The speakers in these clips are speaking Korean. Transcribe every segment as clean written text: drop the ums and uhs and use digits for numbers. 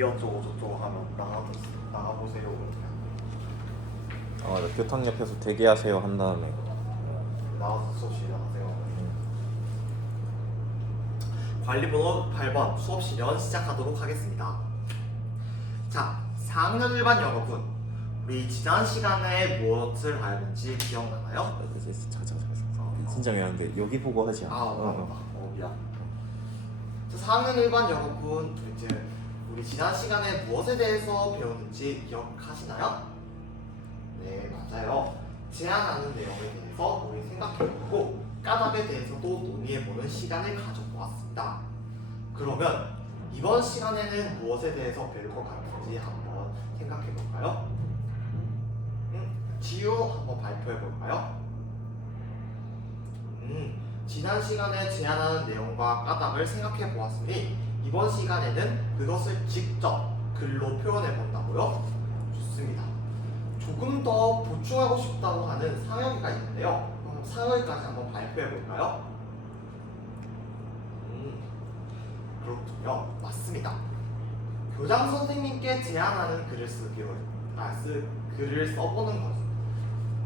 이어쩌고 저쩌고 하면 나가보세요. 교탁 옆에서 대기하세요 한 다음에 나와서 수업 시작하세요. 관리번호 8번 수업 실현 시작하도록 하겠습니다. 자, 4학년 일반 여러분, 우리 지난 시간에 무엇을 하였는지 기억나나요? 진짜 미안한데 여기 보고 하지 않아? 미안. 자, 4학년 일반 여러분, 이제 우리 지난 시간에 무엇에 대해서 배웠는지 기억하시나요? 네, 맞아요. 제안하는 내용에 대해서 우리 생각해보고 까답에 대해서도 논의해보는 시간을 가져보았습니다. 그러면 이번 시간에는 무엇에 대해서 배울 것 같은지 한번 생각해볼까요? 지우 한번 발표해볼까요? 지난 시간에 제안하는 내용과 까닭을 생각해보았으니 이번 시간에는 그것을 직접 글로 표현해본다고요? 좋습니다. 조금 더 보충하고 싶다고 하는 상혁이가 있는데요. 그럼 상혁이까지 한번 발표해볼까요? 그렇군요. 맞습니다. 교장 선생님께 제안하는 글을 글을 써보는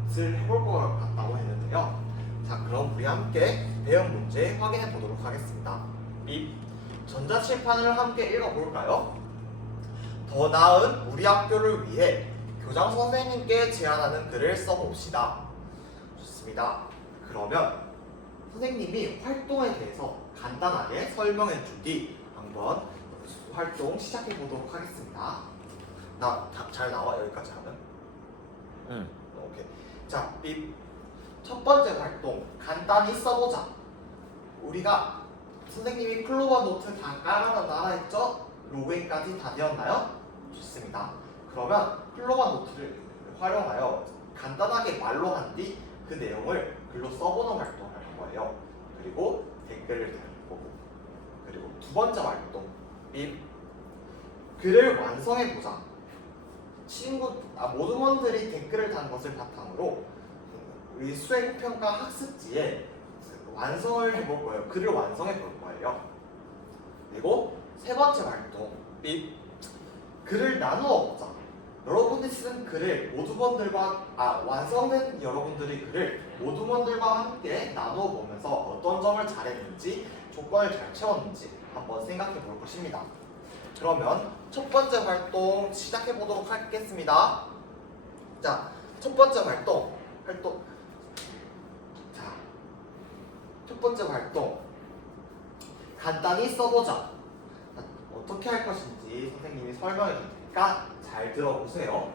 것을 해볼 것 같다고 했는데요. 자, 그럼 우리 함께 배운 문제 확인해 보도록 하겠습니다. 전자칠판을 함께 읽어볼까요? 더 나은 우리 학교를 위해 교장 선생님께 제안하는 글을 써봅시다. 좋습니다. 그러면 선생님이 활동에 대해서 간단하게 설명해 준 뒤 한번 활동 시작해 보도록 하겠습니다. 잘 나와? 여기까지 하면? 응. 오케이. 자, 첫 번째 활동 간단히 써보자. 우리가 선생님이 클로버 노트 다 깔아놨나 했죠? 로그인까지 다 되었나요? 좋습니다. 그러면 클로버 노트를 활용하여 간단하게 말로 한 뒤 그 내용을 글로 써보는 활동을 할 거예요. 그리고 댓글을 달고, 그리고 두 번째 활동 글을 완성해보자. 모든 분들이 댓글을 단 것을 바탕으로 우리 수행평가 학습지에 완성을 해볼 거예요. 글을 완성해 볼 거예요. 그리고 세 번째 활동 글을 나누어 보자. 여러분이 쓴 글을 완성된 여러분들이 글을 모두분들과 함께 나누어 보면서 어떤 점을 잘했는지 조건을 잘 채웠는지 한번 생각해 볼 것입니다. 그러면 첫 번째 활동 시작해 보도록 하겠습니다. 자, 첫 번째 활동 첫 번째 활동 간단히 써보자. 어떻게 할 것인지 선생님이 설명해 줄 테니까 잘 들어보세요.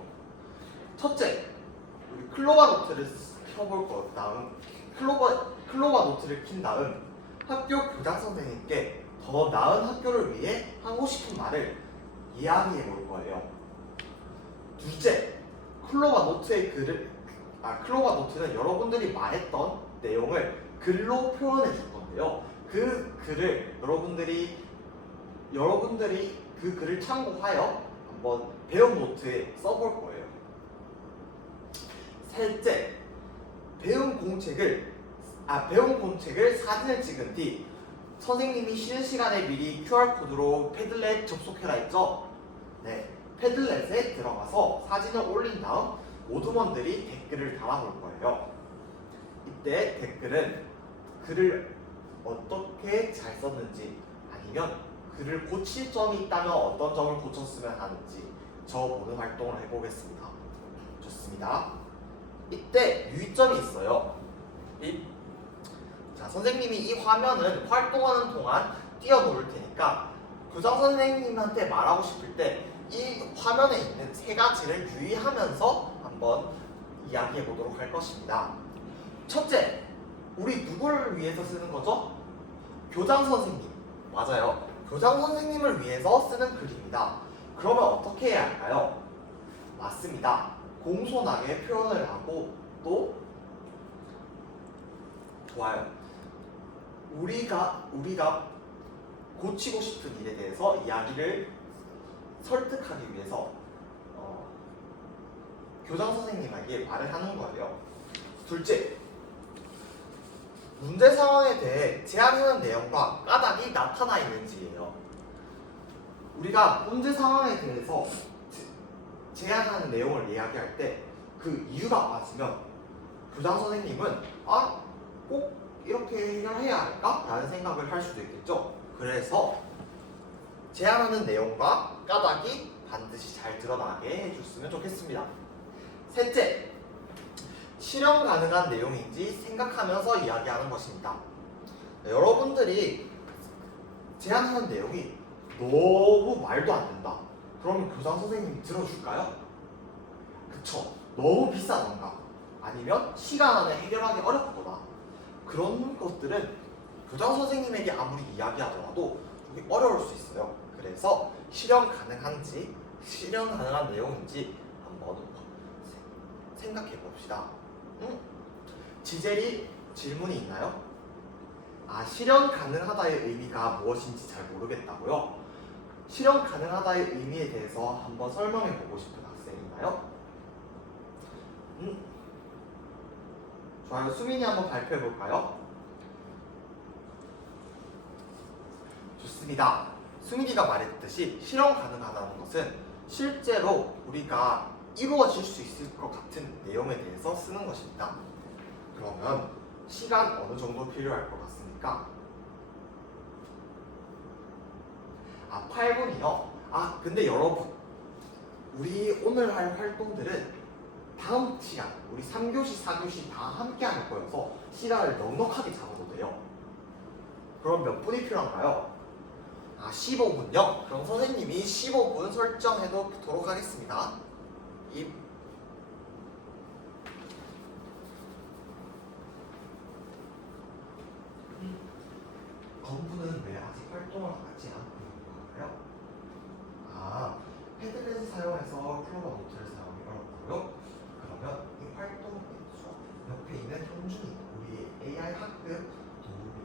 첫째, 우리 클로바 노트를 켜볼 것 다음 클로바 노트를 킨 다음 학교 교장 선생님께 더 나은 학교를 위해 하고 싶은 말을 이야기해 볼 거예요. 둘째, 클로바 노트는 여러분들이 말했던 내용을 글로 표현해 줄 건데요. 그 글을 여러분들이 그 글을 참고하여 한번 배운 노트에 써볼 거예요. 셋째, 배운 공책을 사진을 찍은 뒤 선생님이 쉬는 시간에 미리 QR코드로 패들렛 접속해라 했죠? 네, 패들렛에 들어가서 사진을 올린 다음 모두원들이 댓글을 달아볼 거예요. 이때 댓글은 글을 어떻게 잘 썼는지 아니면 글을 고칠 점이 있다면 어떤 점을 고쳤으면 하는지 적어보는 활동을 해보겠습니다. 좋습니다. 이때 유의점이 있어요. 자, 선생님이 이 화면을 활동하는 동안 띄워놓을 테니까 교장 선생님한테 말하고 싶을 때 이 화면에 있는 세 가지를 유의하면서 한번 이야기해 보도록 할 것입니다. 첫째, 우리 누구를 위해서 쓰는 거죠? 교장 선생님. 맞아요. 교장 선생님을 위해서 쓰는 글입니다. 그러면 어떻게 해야 할까요? 맞습니다. 공손하게 표현을 하고 또 좋아요. 우리가 고치고 싶은 일에 대해서 이야기를 설득하기 위해서 교장 선생님에게 말을 하는 거예요. 둘째, 문제 상황에 대해 제안하는 내용과 까닭이 나타나 있는지예요. 우리가 문제 상황에 대해서 제안하는 내용을 이야기할 때 그 이유가 빠지면 교장 선생님은 꼭 이렇게 해야 할까? 라는 생각을 할 수도 있겠죠. 그래서 제안하는 내용과 까닭이 반드시 잘 드러나게 해줬으면 좋겠습니다. 셋째, 실현 가능한 내용인지 생각하면서 이야기하는 것입니다. 네, 여러분들이 제안하는 내용이 너무 말도 안 된다. 그러면 교장 선생님이 들어줄까요? 그쵸. 너무 비싸던가 아니면 시간 안에 해결하기 어렵거나 그런 것들은 교장 선생님에게 아무리 이야기하더라도 좀 어려울 수 있어요. 그래서 실현 가능한 내용인지 한번 생각해 봅시다. 지젤이 질문이 있나요? 실현 가능하다의 의미가 무엇인지 잘 모르겠다고요? 실현 가능하다의 의미에 대해서 한번 설명해 보고 싶은 학생이 있나요? 좋아요. 수민이 한번 발표해 볼까요? 좋습니다. 수민이가 말했듯이 실현 가능하다는 것은 실제로 우리가 이루어질 수 있을 것 같은 내용에 대해서 쓰는 것입니다. 그러면 시간 어느 정도 필요할 것 같습니까? 8분이요? 근데 여러분, 우리 오늘 할 활동들은 다음 시간, 우리 3교시, 4교시 다 함께 할 거여서 시간을 넉넉하게 잡아도 돼요. 그럼 몇 분이 필요한가요? 15분요? 그럼 선생님이 15분 설정해 도록 하겠습니다. 건부는 왜 아직 활동을 하지 않고 있는 건가요? 패드렛을 사용해서 클로버 노트를 사용이 어렵다고요? 그러면 이 활동 수업 옆에 있는 현준이, 우리 AI 학급 도우미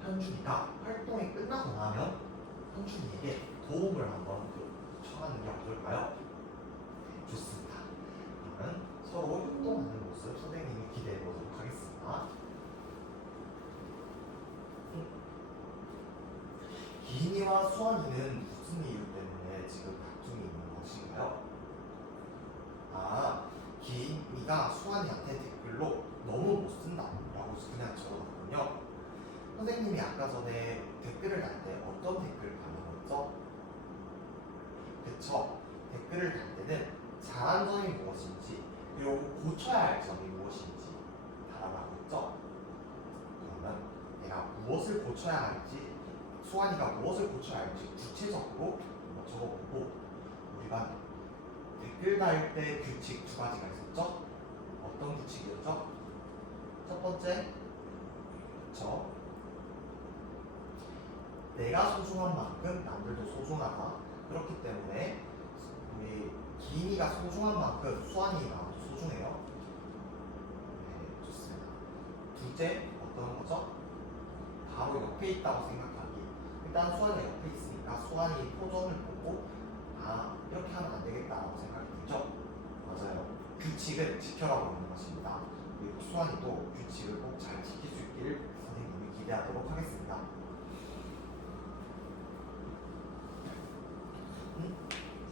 현준이가 활동이 끝나고 나면 현준이에게 도움을 한번 청하는 게 어떨까요? 좋습니다. 그러면 서로 협동하는 모습 선생님이 기대해 보도록 하겠습니다. 기인이와 수환이는 무슨 이유 때문에 지금 다툼이 있는 것인가요? 기인이가 수환이한테 댓글로 너무 못 쓴다 라고 그냥 적어놨군요. 선생님이 아까 전에 댓글을 달 때 어떤 댓글을 달라고 했죠? 그쵸. 댓글을 달 때는 잘한 점이 무엇인지 그리고 고쳐야 할 점이 무엇인지 달아라고 했죠. 그러면 내가 무엇을 고쳐야 할지, 수환이가 무엇을 고쳐야 할지 구체적으로 적어보고, 우리 반 댓글 달 때 규칙 2가지가 있었죠? 어떤 규칙이었죠? 첫 번째, 그쵸? 내가 소중한 만큼 남들도 소중하다. 그렇기 때문에 우리 기인이가 소중한 만큼 수환이가 소중해요. 네, 좋습니다. 둘째, 어떤 거죠? 바로 옆에 있다고 생각하기. 일단 수환이가 옆에 있으니까 수환이 표정을 보고 이렇게 하면 안 되겠다라고 생각이 들죠? 맞아요. 규칙은 지켜가고 있는 것입니다. 그리고 수환이도 규칙을 꼭 잘 지킬 수 있기를 선생님이 기대하도록 하겠습니다.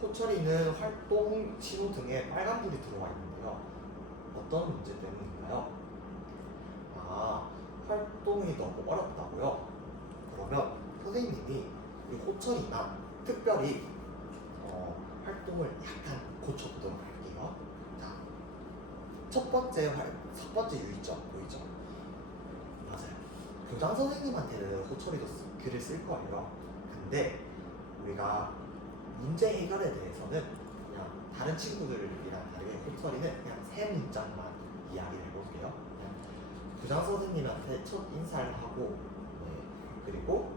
호철이는 활동 신호 등에 빨간불이 들어와 있는데요. 어떤 문제 때문인가요? 활동이 너무 어렵다고요? 그러면 선생님이 이 호철이나 특별히 활동을 약간 고쳐보도록 할게요. 자, 첫 번째 유의점 보이죠? 맞아요. 교장 선생님한테는 호철이도 글을 쓸 거예요. 근데 우리가 문제 해결에 대해서는 그냥 다른 친구들이랑 다르게 호철이는 그냥 3문장만 이야기를 해볼게요. 그냥 교장 선생님한테 첫 인사를 하고, 그리고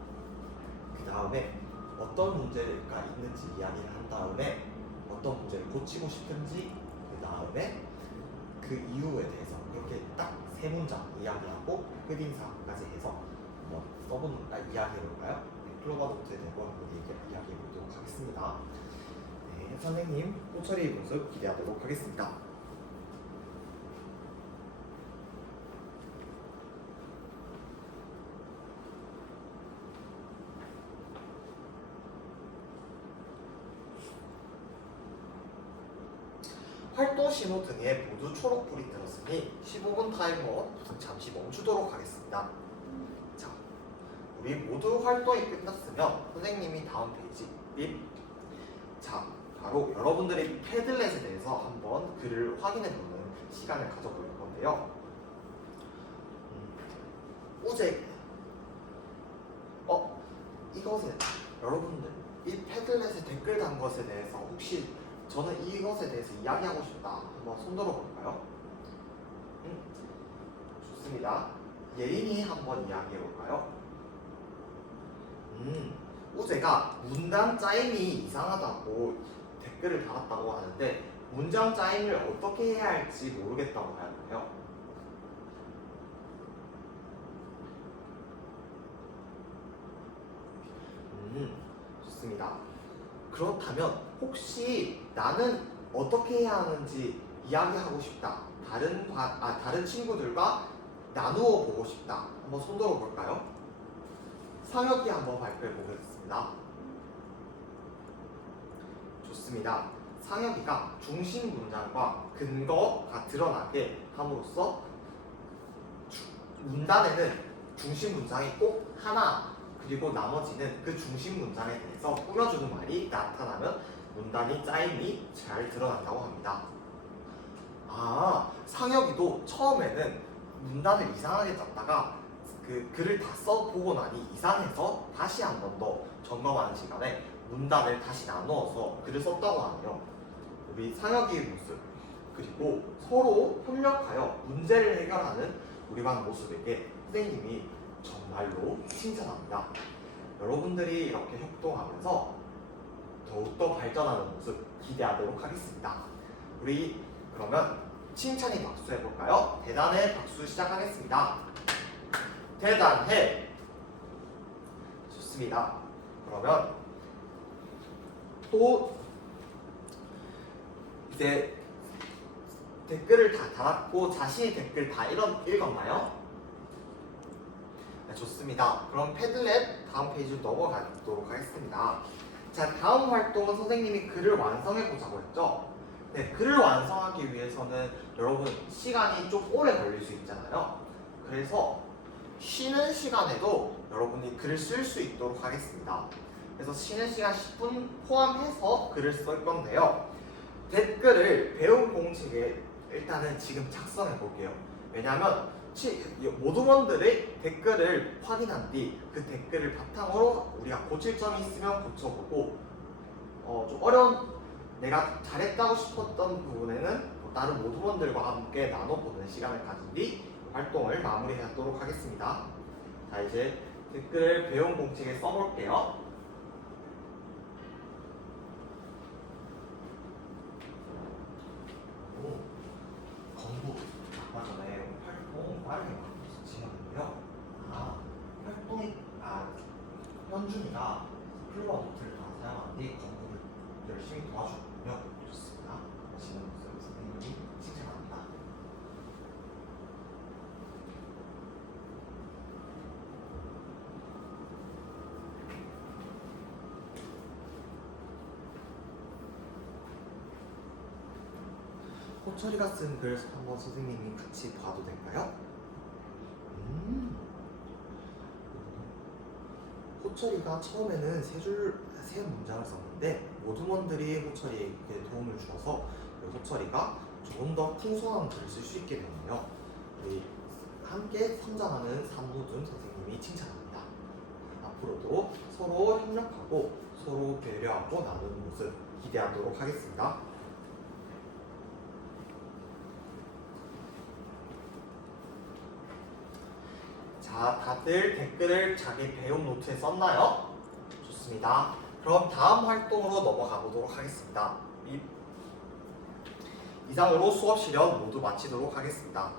그 다음에 어떤 문제가 있는지 이야기를 한 다음에 어떤 문제를 고치고 싶은지, 그 다음에 그 이유에 대해서 그렇게 딱 3문장 이야기하고 끝인사까지 해서 한번 이야기해볼까요? 클로버 노트에 대고 한번 이야기해보도록 하겠습니다. 네, 선생님 호철이 모습 기대하도록 하겠습니다. 활동 신호 등에 모두 초록불이 들었으니 15분 타이머 잠시 멈추도록 하겠습니다. 자, 우리 모두 활동이 끝났으면 선생님이 다음 페이지 립. 자, 바로 여러분들이 패들렛에 대해서 한번 글을 확인해보는 시간을 가져볼 건데요. 우제 이것에 여러분들 이 패들렛에 댓글 단 것에 대해서 혹시 저는 이것에 대해서 이야기하고 싶다 한번 손 들어볼까요? 좋습니다. 예린이 한번 이야기해볼까요? 우제가 문단 짜임이 이상하다고 댓글을 달았다고 하는데 문장 짜임을 어떻게 해야 할지 모르겠다고 하였나요? 좋습니다. 그렇다면 혹시 나는 어떻게 해야 하는지 이야기하고 싶다. 다른 친구들과 나누어 보고 싶다. 한번 손 들어 볼까요? 상혁이 한번 발표해 보겠습니다. 좋습니다. 상혁이가 중심 문장과 근거가 드러나게 함으로써 문단에는 중심 문장이 꼭 하나 그리고 나머지는 그 중심 문장에 대해서 꾸며주는 말이 나타나면 문단이 짜임이 잘 드러난다고 합니다. 상혁이도 처음에는 문단을 이상하게 짰다가 그 글을 다 써보고 나니 이상해서 다시 한 번 더 점검하는 시간에 문단을 다시 나누어서 글을 썼다고 하네요. 우리 상혁이의 모습 그리고 서로 협력하여 문제를 해결하는 우리 반 모습에게 선생님이 정말로 칭찬합니다. 여러분들이 이렇게 협동하면서 더욱더 발전하는 모습 기대하도록 하겠습니다. 우리 그러면 칭찬이 박수 해볼까요? 대단해 박수 시작하겠습니다. 대단해. 좋습니다. 그러면 또 이제 댓글을 다 달았고 자신의 댓글 다 읽었나요? 네, 좋습니다. 그럼 패들렛 다음 페이지로 넘어가도록 하겠습니다. 자, 다음 활동은 선생님이 글을 완성해 보자고 했죠? 네, 글을 완성하기 위해서는 여러분 시간이 좀 오래 걸릴 수 있잖아요. 그래서 쉬는 시간에도 여러분이 글을 쓸 수 있도록 하겠습니다. 그래서 쉬는 시간 10분 포함해서 글을 쓸 건데요. 댓글을 배운 공책에 일단은 지금 작성해 볼게요. 왜냐하면 모두원들의 댓글을 확인한 뒤 그 댓글을 바탕으로 우리가 고칠 점이 있으면 고쳐보고 좀 어려운 내가 잘했다고 싶었던 부분에는 다른 모두원들과 함께 나눠보는 시간을 가진 뒤 활동을 마무리하도록 하겠습니다. 자, 이제 댓글을 배운 공책에 써볼게요. 공부 아까 전에 활동 빠르게 만들어서 지났는데요. 현준이가 플로어 노트를 다 사용한 뒤 공부를 열심히 도와주군요. 좋습니다. 멋있는 모습 선생님이 칭찬합니다. 호철이가 쓴 글 한번 선생님이 같이 봐도 될까요? 호철이가 처음에는 세 문장을 썼는데 모두원들이 호철이에게 도움을 주어서 호철이가 조금 더 풍성한 글을 쓸 수 있게 되었네요. 우리 함께 성장하는 산모준 선생님이 칭찬합니다. 앞으로도 서로 협력하고 서로 배려하고 나누는 모습 기대하도록 하겠습니다. 자, 다들 댓글을 자기 배운 노트에 썼나요? 좋습니다. 그럼 다음 활동으로 넘어가 보도록 하겠습니다. 이상으로 수업 실현 모두 마치도록 하겠습니다.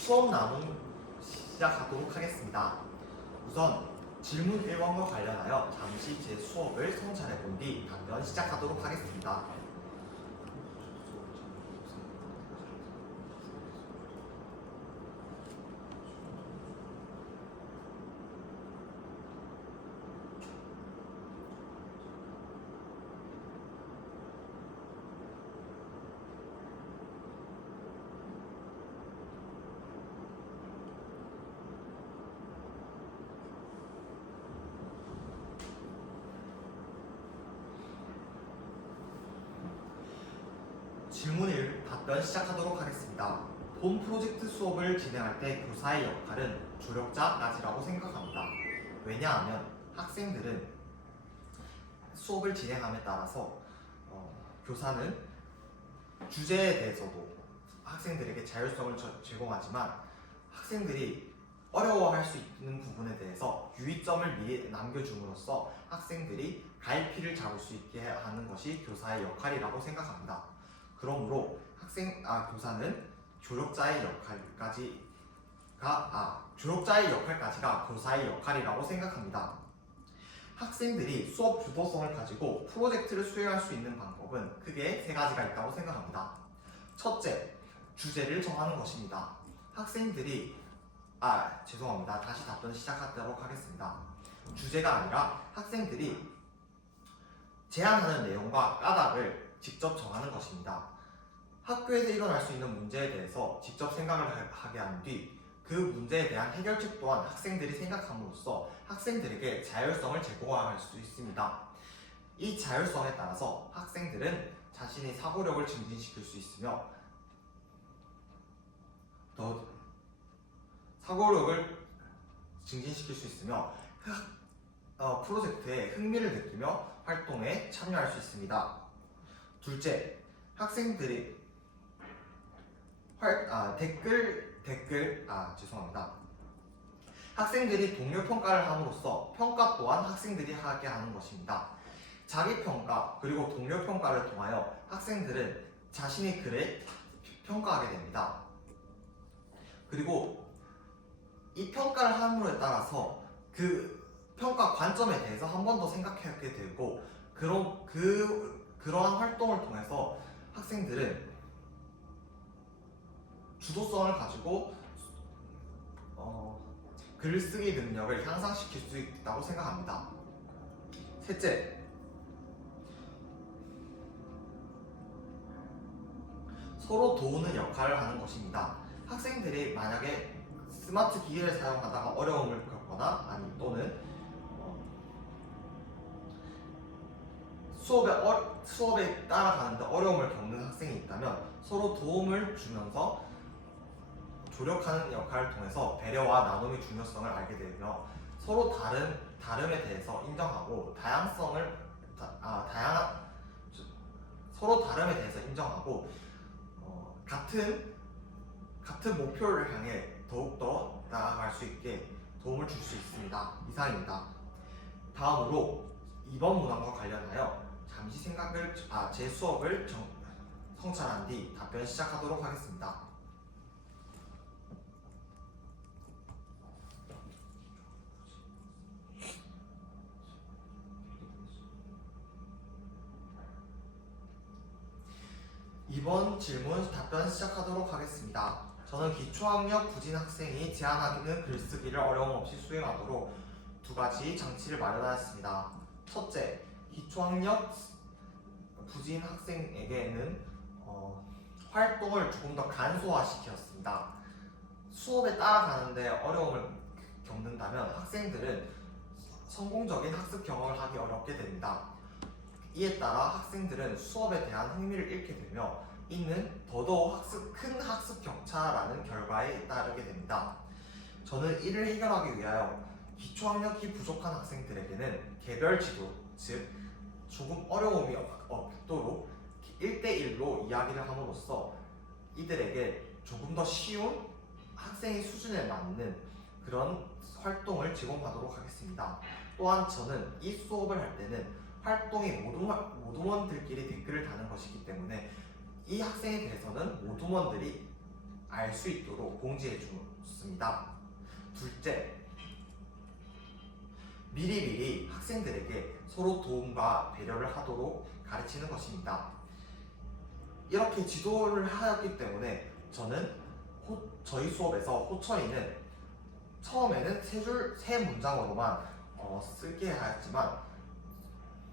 수업 나눔 시작하도록 하겠습니다. 우선 질문 1번과 관련하여 잠시 제 수업을 성찰해 본 뒤 답변 시작하도록 하겠습니다. 질문 1 답변 시작하도록 하겠습니다. 본 프로젝트 수업을 진행할 때 교사의 역할은 조력자까지라고 생각합니다. 왜냐하면 학생들은 수업을 진행함에 따라서 교사는 주제에 대해서도 학생들에게 자율성을 제공하지만 학생들이 어려워할 수 있는 부분에 대해서 유의점을 미리 남겨줌으로써 학생들이 갈피를 잡을 수 있게 하는 것이 교사의 역할이라고 생각합니다. 그러므로 교사는 조력자의 역할까지가 교사의 역할이라고 생각합니다. 학생들이 수업 주도성을 가지고 프로젝트를 수행할 수 있는 방법은 크게 세 가지가 있다고 생각합니다. 첫째, 주제를 정하는 것입니다. 다시 답변 시작하도록 하겠습니다. 주제가 아니라 학생들이 제안하는 내용과 까닭을 직접 정하는 것입니다. 학교에서 일어날 수 있는 문제에 대해서 직접 생각을 하게 한 뒤 그 문제에 대한 해결책 또한 학생들이 생각함으로써 학생들에게 자율성을 제공할 수 있습니다. 이 자율성에 따라서 학생들은 자신의 사고력을 증진시킬 수 있으며 프로젝트에 흥미를 느끼며 활동에 참여할 수 있습니다. 둘째, 학생들이 학생들이 동료 평가를 함으로써 평가 또한 학생들이 하게 하는 것입니다. 자기 평가 그리고 동료 평가를 통하여 학생들은 자신의 글을 평가하게 됩니다. 그리고 이 평가를 함으로에 따라서 그 평가 관점에 대해서 한 번 더 생각하게 되고 그러한 활동을 통해서 학생들은 주도성을 가지고 글쓰기 능력을 향상시킬 수 있다고 생각합니다. 셋째, 서로 도우는 역할을 하는 것입니다. 학생들이 만약에 스마트 기기를 사용하다가 어려움을 겪거나 또는 수업에 따라가는데 어려움을 겪는 학생이 있다면 서로 도움을 주면서 조력하는 역할을 통해서 배려와 나눔의 중요성을 알게 되며 서로 다름에 대해서 인정하고 서로 다름에 대해서 인정하고 같은 목표를 향해 더욱더 나아갈 수 있게 도움을 줄 수 있습니다. 이상입니다. 다음으로 2번 문항과 관련하여 잠시 제 수업을 성찰한 뒤 답변 시작하도록 하겠습니다. 이번 질문 답변 시작하도록 하겠습니다. 저는 기초학력 부진 학생이 제안하기는 글쓰기를 어려움 없이 수행하도록 두 가지 장치를 마련하였습니다. 첫째, 기초학력 부진 학생에게는 활동을 조금 더 간소화시켰습니다. 수업에 따라가는데 어려움을 겪는다면 학생들은 성공적인 학습 경험을 하기 어렵게 됩니다. 이에 따라 학생들은 수업에 대한 흥미를 잃게 되며 이는 더더욱 큰 학습 격차라는 결과에 따르게 됩니다. 저는 이를 해결하기 위하여 기초학력이 부족한 학생들에게는 개별 지도, 즉 조금 어려움이 없도록 1대1로 이야기를 함으로써 이들에게 조금 더 쉬운 학생의 수준에 맞는 그런 활동을 제공하도록 하겠습니다. 또한 저는 이 수업을 할 때는 활동이 모둠원들끼리 댓글을 다는 것이기 때문에 이 학생에 대해서는 모둠원들이 알 수 있도록 공지해 줬습니다. 둘째, 미리미리 학생들에게 서로 도움과 배려를 하도록 가르치는 것입니다. 이렇게 지도를 하였기 때문에 저는 저희 수업에서 호처리는 처음에는 세 문장으로만 쓰게 하였지만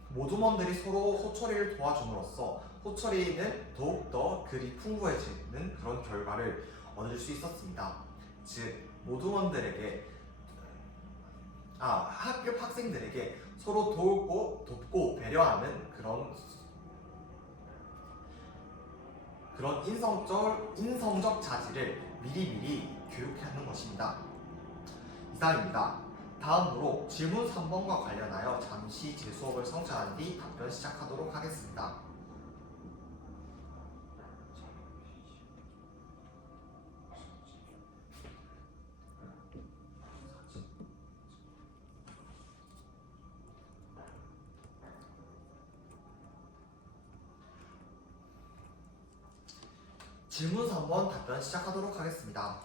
모두먼들이 서로 호처리를 도와줌으로써 호처리는 더욱더 글이 풍부해지는 그런 결과를 얻을 수 있었습니다. 즉 학급 학생들에게 서로 돕고 배려하는 그런 인성적 자질을 미리미리 교육하는 것입니다. 이상입니다. 다음으로 질문 3번과 관련하여 잠시 제 수업을 성찰한 뒤 답변 시작하도록 하겠습니다. 질문 3번 답변 시작하도록 하겠습니다.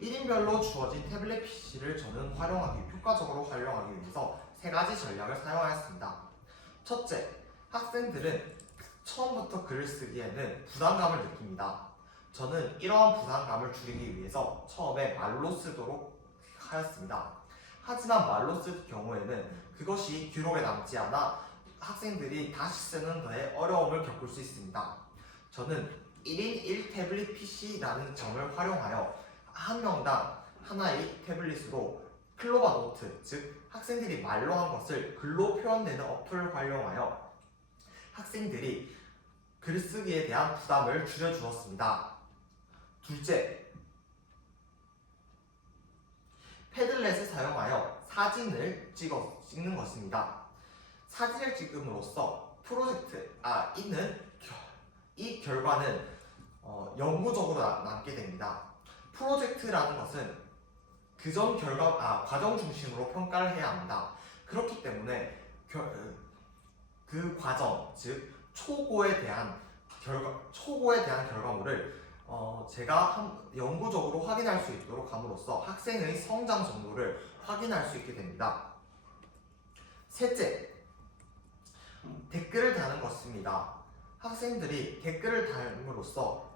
1인별로 주어진 태블릿 PC를 저는 효과적으로 활용하기 위해서 세 가지 전략을 사용하였습니다. 첫째, 학생들은 처음부터 글을 쓰기에는 부담감을 느낍니다. 저는 이러한 부담감을 줄이기 위해서 처음에 말로 쓰도록 하였습니다. 하지만 말로 쓸 경우에는 그것이 기록에 남지 않아 학생들이 다시 쓰는 데 어려움을 겪을 수 있습니다. 저는 1인 1태블릿 PC라는 점을 활용하여 한 명당 하나의 태블릿으로 클로바 노트, 즉 학생들이 말로 한 것을 글로 표현되는 어플을 활용하여 학생들이 글쓰기에 대한 부담을 줄여주었습니다. 둘째, 패들렛을 사용하여 사진을 찍는 것입니다. 사진을 찍음으로써 이 결과는 영구적으로 남게 됩니다. 프로젝트라는 것은 과정 중심으로 평가를 해야 합니다. 그렇기 때문에 그 과정, 즉 초고에 대한 결과물을 제가 영구적으로 확인할 수 있도록 함으로써 학생의 성장 정도를 확인할 수 있게 됩니다. 셋째, 댓글을 다는 것입니다. 학생들이 댓글을 달므로써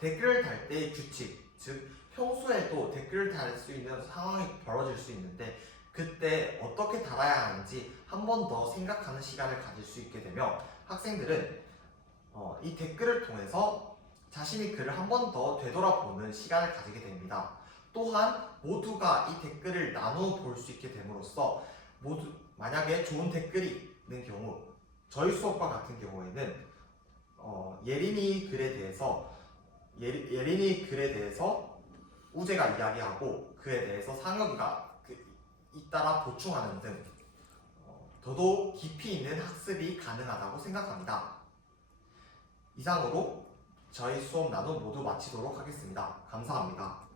댓글을 달 때의 규칙, 즉 평소에도 댓글을 달 수 있는 상황이 벌어질 수 있는데 그때 어떻게 달아야 하는지 한 번 더 생각하는 시간을 가질 수 있게 되며 학생들은 이 댓글을 통해서 자신의 글을 한 번 더 되돌아보는 시간을 가지게 됩니다. 또한 모두가 이 댓글을 나누어 볼 수 있게 됨으로써 만약에 좋은 댓글이 있는 경우, 저희 수업과 같은 경우에는 예린이 글에 대해서 우재가 이야기하고 그에 대해서 상혁이가 잇따라 보충하는 등 더더욱 깊이 있는 학습이 가능하다고 생각합니다. 이상으로 저희 수업 나눔 모두 마치도록 하겠습니다. 감사합니다.